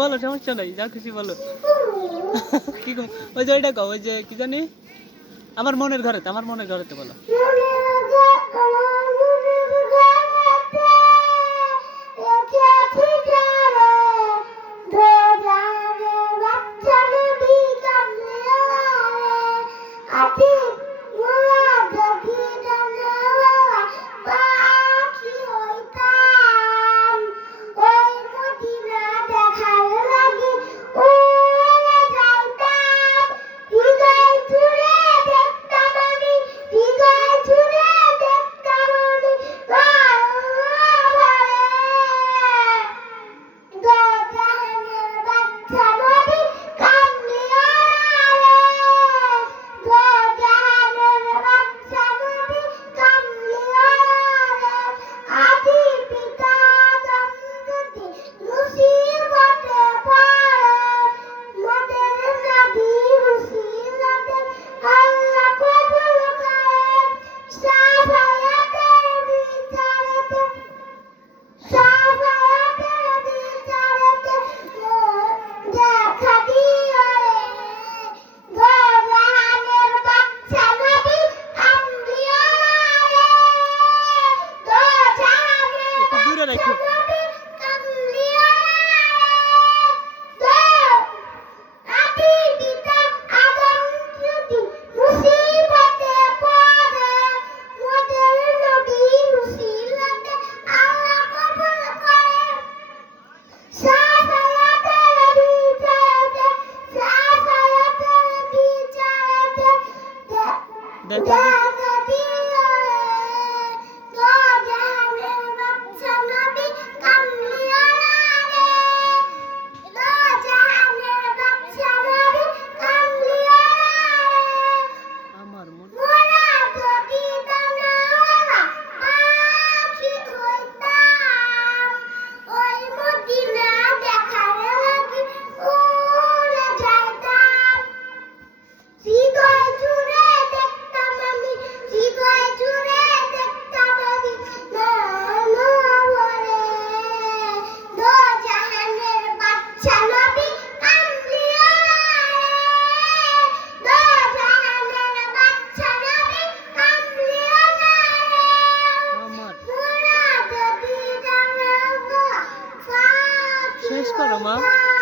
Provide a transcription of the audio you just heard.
বলো, সমস্যা নাই, যা খুশি বলো। কি ওই যে ওইটা কো ওই যে কি জানি? আমার মনের ঘরেতে, আমার মনের ঘরেতে বলো। করে রাখো। Çay çıkar.